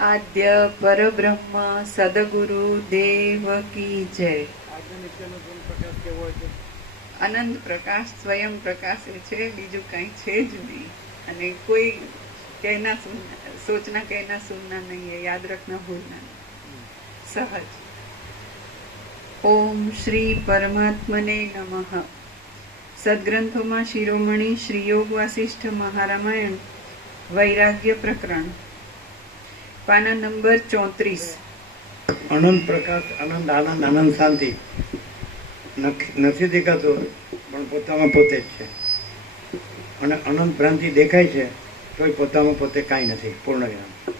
આદ્ય પરબ્રહ્મ સદગુરુ દેવ કી જય. અનંત પ્રકાશ સ્વયં પ્રકાશે છે, બીજું કઈ છે જ નહીં. અને કોઈ કહેના સુનના, સોચના કહેના સુનના નહીં है, याद रखना भूलना नहीं. सहज. ઓમ શ્રી પરમાત્મને નમઃ. સદગ્રંથોમાં શિરોમણી શ્રી યોગ વાસિષ્ઠ મહારામાયણ વૈરાગ્ય પ્રકરણ, પાના નંબર 34. અનંત પ્રકાશ, આનંદ, આનંદ, આનંદ, શાંતિ નથી દેખાતો પણ પોતામાં પોતે જ છે. અને અનંત ભ્રાંતિ દેખાય છે તોય પોતામાં પોતે કાંઈ નથી. પૂર્ણ જ્ઞાન.